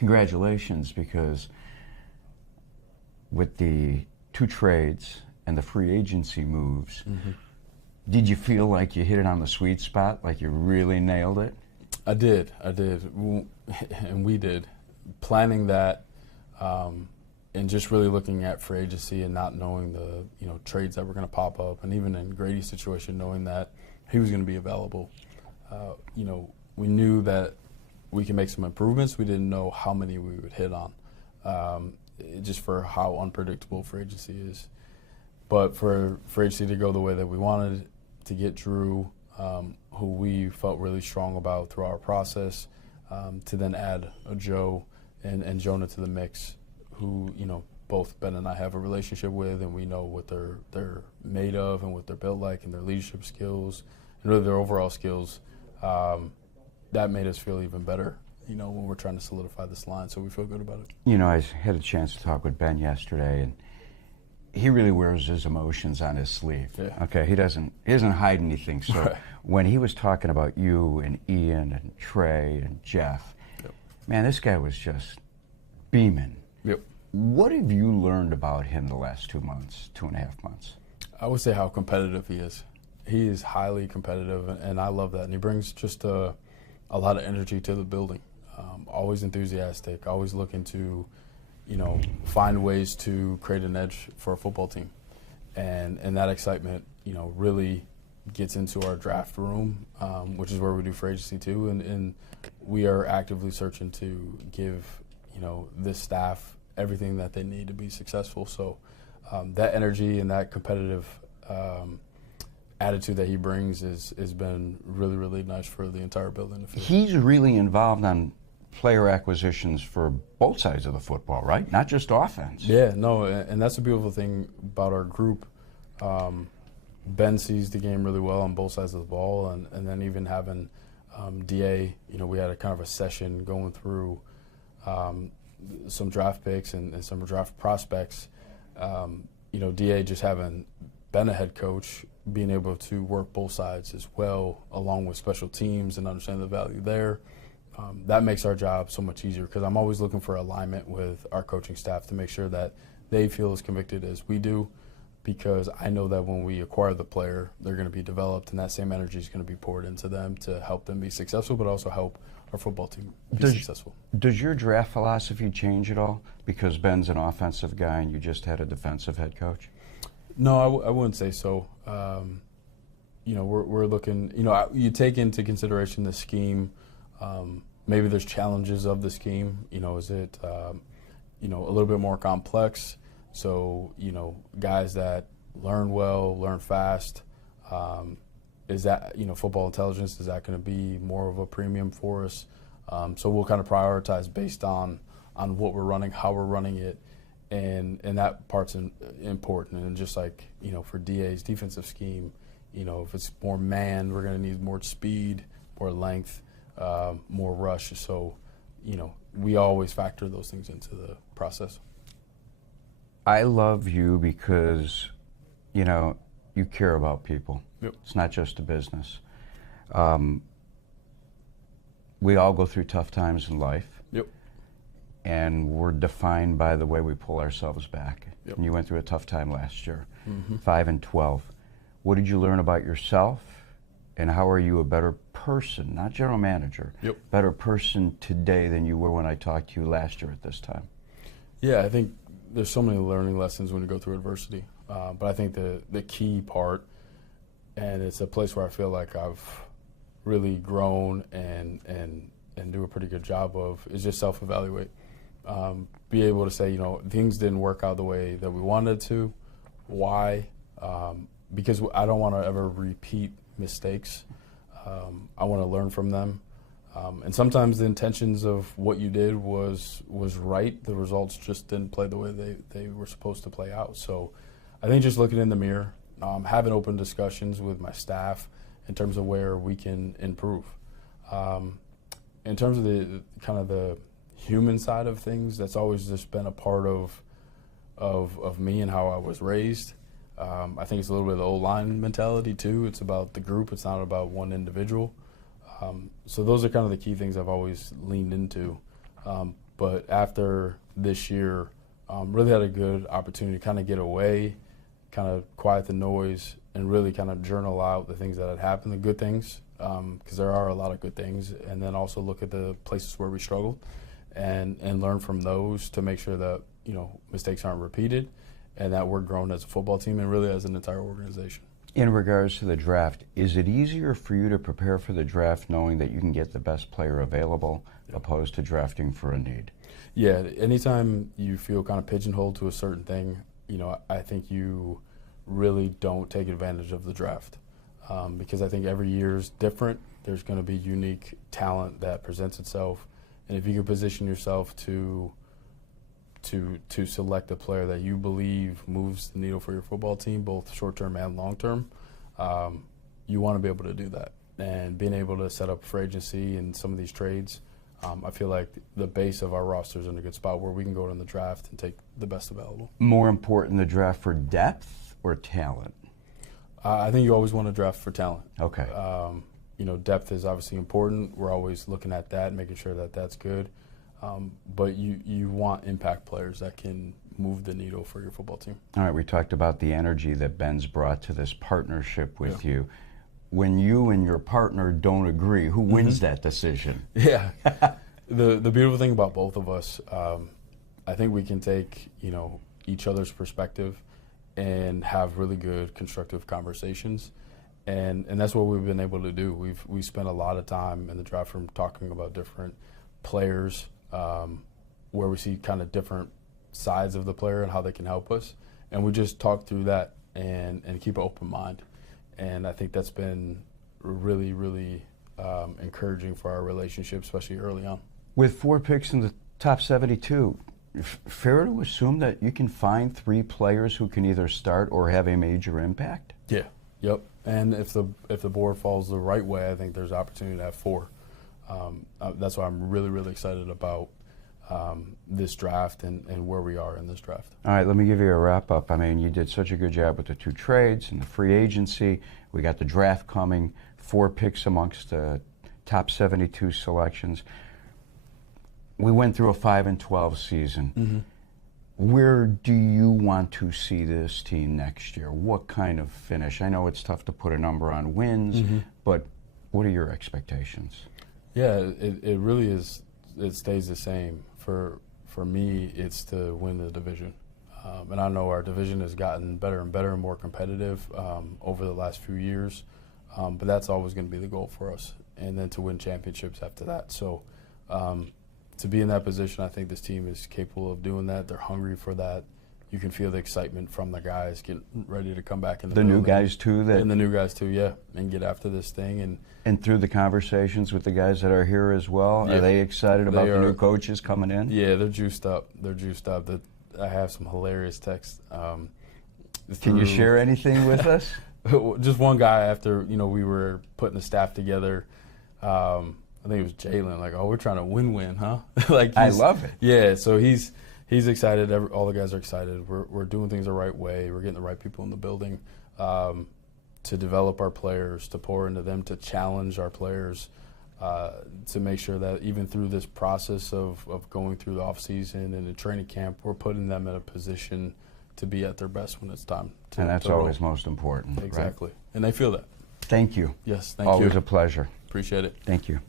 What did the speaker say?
congratulations, because with the 2 trades and the free agency moves, did you feel like you hit it on the sweet spot, like you really nailed it? I did, and we did. Planning that, and just really looking at free agency and not knowing the trades that were going to pop up, and even in Grady's situation, knowing that he was going to be available. We knew that we can make some improvements. We didn't know how many we would hit on, just for how unpredictable free agency is. But for free agency to go the way that we wanted, to get Drew, who we felt really strong about through our process, to then add a Joe and Jonah to the mix, who both Ben and I have a relationship with, and we know what they're made of and what they're built like, and their leadership skills and really their overall skills. That made us feel even better, when we're trying to solidify this line. So we feel good about it. I had a chance to talk with Ben yesterday, and he really wears his emotions on his sleeve. Yeah. Okay, he doesn't hide anything. So right. When he was talking about you and Ian and Trey and Jeff, man, this guy was just beaming. Yep. What have you learned about him the last 2 months, 2.5 months? I would say how competitive he is. He is highly competitive, and I love that. And he brings just a lot of energy to the building. Always enthusiastic, always looking to, find ways to create an edge for a football team. And that excitement, really gets into our draft room, which is where we do free agency too. And we are actively searching to give, this staff everything that they need to be successful. So that energy and that competitive attitude that he brings has been really, really nice for the entire building. He's really involved on player acquisitions for both sides of the football, right? Not just offense. Yeah, no, and that's the beautiful thing about our group. Ben sees the game really well on both sides of the ball, and then even having DA, we had a kind of a session going through some draft picks and some draft prospects. DA just having been a head coach, being able to work both sides as well, along with special teams and understand the value there. That makes our job so much easier, because I'm always looking for alignment with our coaching staff to make sure that they feel as convicted as we do, because I know that when we acquire the player, they're going to be developed, and that same energy is going to be poured into them to help them be successful, but also help our football team be successful. Does your draft philosophy change at all? Because Ben's an offensive guy and you just had a defensive head coach? No, I wouldn't say so. We're looking, you take into consideration the scheme. Maybe there's challenges of the scheme. Is it, a little bit more complex? So, guys that learn well, learn fast. Is that, football intelligence, is that going to be more of a premium for us? So we'll kind of prioritize based on what we're running, how we're running it, and that part's important. And just like, for DA's defensive scheme, if it's more man, we're going to need more speed, more length, more rush. So, we always factor those things into the process. I love you because, you care about people. Yep. It's not just a business. We all go through tough times in life. Yep. And we're defined by the way we pull ourselves back. Yep. And you went through a tough time last year, 5-12. What did you learn about yourself, and how are you a better person, not general manager, better person today than you were when I talked to you last year at this time? Yeah, I think there's so many learning lessons when you go through adversity. But I think the key part, and it's a place where I feel like I've really grown and do a pretty good job of, is just self-evaluate. Be able to say, things didn't work out the way that we wanted to. Why? Because I don't want to ever repeat mistakes. I want to learn from them. And sometimes the intentions of what you did was right. The results just didn't play the way they were supposed to play out. So I think just looking in the mirror, having open discussions with my staff in terms of where we can improve. In terms of the kind of the human side of things, that's always just been a part of me and how I was raised. I think it's a little bit of the old line mentality too. It's about the group. It's not about one individual. So those are kind of the key things I've always leaned into. But after this year, really had a good opportunity to kind of get away, kind of quiet the noise, and really kind of journal out the things that had happened, the good things, because there are a lot of good things, and then also look at the places where we struggled and learn from those to make sure that, you know, mistakes aren't repeated and that we're grown as a football team and really as an entire organization. In regards to the draft, is it easier for you to prepare for the draft knowing that you can get the best player available opposed to drafting for a need? Yeah, anytime you feel kind of pigeonholed to a certain thing, you know, I think you really don't take advantage of the draft because I think every year is different. There's going to be unique talent that presents itself, and if you can position yourself to select a player that you believe moves the needle for your football team, both short-term and long-term, you want to be able to do that. And being able to set up free agency and some of these trades, I feel like the base of our roster is in a good spot where we can go in the draft and take the best available. More important, the draft for depth or talent? I think you always want to draft for talent. Okay. You know, depth is obviously important. We're always looking at that, making sure that that's good. But you want impact players that can move the needle for your football team. All right, we talked about the energy that Ben's brought to this partnership with you. When you and your partner don't agree, who wins that decision? Yeah. The beautiful thing about both of us, I think we can take, you know, each other's perspective and have really good constructive conversations. And that's what we've been able to do. We've spent a lot of time in the draft room talking about different players, where we see kind of different sides of the player and how they can help us. And we just talk through that and keep an open mind. And I think that's been really, really encouraging for our relationship, especially early on. With 4 picks in the top 72, fair to assume that you can find 3 players who can either start or have a major impact? Yeah. Yep. And if the board falls the right way, I think there's opportunity to have 4. That's why I'm really, really excited about this draft and where we are in this draft. All right, let me give you a wrap-up. I mean, you did such a good job with the 2 trades and the free agency. We got the draft coming, 4 picks amongst the top 72 selections. We went through a 5-12 season. Mm-hmm. Where do you want to see this team next year? What kind of finish? I know it's tough to put a number on wins, but what are your expectations? Yeah, it really is. It stays the same. For me, it's to win the division. And I know our division has gotten better and better and more competitive over the last few years, but that's always going to be the goal for us, and then to win championships after that. So to be in that position, I think this team is capable of doing that. They're hungry for that. You can feel the excitement from the guys getting ready to come back in the building. New guys too, and the new guys too, yeah, and get after this thing. And through the conversations with the guys that are here as well, are they excited about the new coaches coming in? Yeah, they're juiced up. I have some hilarious texts. Can you share anything with us? Just one guy after we were putting the staff together. I think it was Jalen. Like, oh, we're trying to win, huh? Like, I love it. Yeah, so he's excited. All the guys are excited. We're doing things the right way. We're getting the right people in the building to develop our players, to pour into them, to challenge our players, to make sure that even through this process of going through the offseason and the training camp, we're putting them in a position to be at their best when it's time. And that's always most important. Exactly. Right? And they feel that. Thank you. Yes, thank you. Always a pleasure. Appreciate it. Thank you.